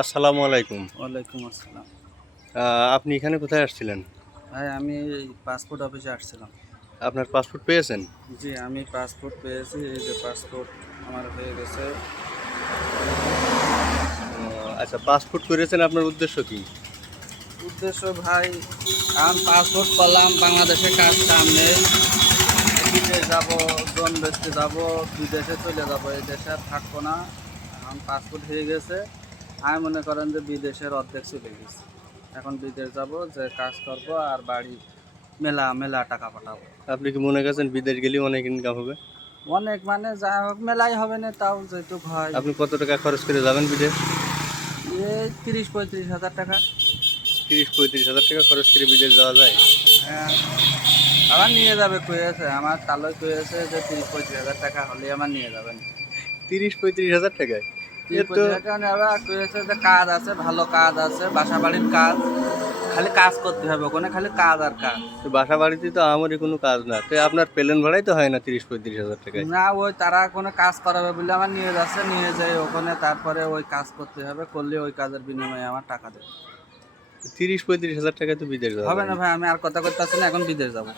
আসসালামু আলাইকুম। ওয়ালাইকুম আসসালাম। আপনি এখানে কোথায় আসছিলেন? ভাই আমি পাসপোর্ট অফিসে আসছিলাম। আপনার পাসপোর্ট পেয়েছেন? জি, আমি পাসপোর্ট পেয়েছি। এই যে পাসপোর্ট আমার হয়ে গেছে। ও আচ্ছা, পাসপোর্ট করেছেন, আপনার উদ্দেশ্য কি? উদ্দেশ্য ভাই, আমি পাসপোর্ট করলাম, বাংলাদেশে কাজ কাম নেই, বিদেশ যাব, জন বেচতে যাব, বিদেশে চলে যাব, এই দেশে আর থাকবো না। এখন পাসপোর্ট হয়ে গেছে, আমি মনে করেন যে বিদেশের অর্ধেক চলে গেছে। এখন বিদেশ যাব, যে কাজ করব আর বাড়ি মেলা মেলা টাকা পাঠাবো। আপনি কি মনে করছেন বিদেশ গেলেও অনেক ইনকাম হবে? অনেক মানে যা হোক মেলাই হবে না, তাও যেটুক হয়। আপনি কত টাকা খরচ করে যাবেন বিদেশ? এই ৩০-৩৫ হাজার টাকা। ৩০-৩৫ হাজার টাকা খরচ করে বিদেশ যাওয়া যায়? হ্যাঁ, আবার নিয়ে যাবে কয়েছে, আমার তালই কয়েছে যে ৩০-৩৫ হাজার টাকা হলে আমার নিয়ে যাবেন। ৩০-৩৫ হাজার টাকায়? এ তিরিশ তো পঁয়ত্রিশ হাজার টাকা নেওয়া কয়েছে যে কাজ আছে, ভালো কাজ আছে, বাসা বাড়ির কাজ, খালি কাজ করতে হবে ওখানে, খালি কাজ আর কাজ। বাসা বাড়িতে তো আমারই কোনো কাজ না, তো আপনার প্লেন ভাড়াই তো হয় না ৩০-৩৫ হাজার টাকায়। না, ওই তারা কোনো কাজ করাবে বলে আমার নিয়ে যাচ্ছে, নিয়ে যায় ওখানে, তারপরে ওই কাজ করতে হবে, করলে ওই কাজের বিনিময়ে আমার টাকা দেবে। ৩০-৩৫ হাজার টাকায় তো বিদেশ যাওয়া হবে যায় না না। ভাই, আমি আর কথা করতে পারছি না, এখন বিদেশ যাবো।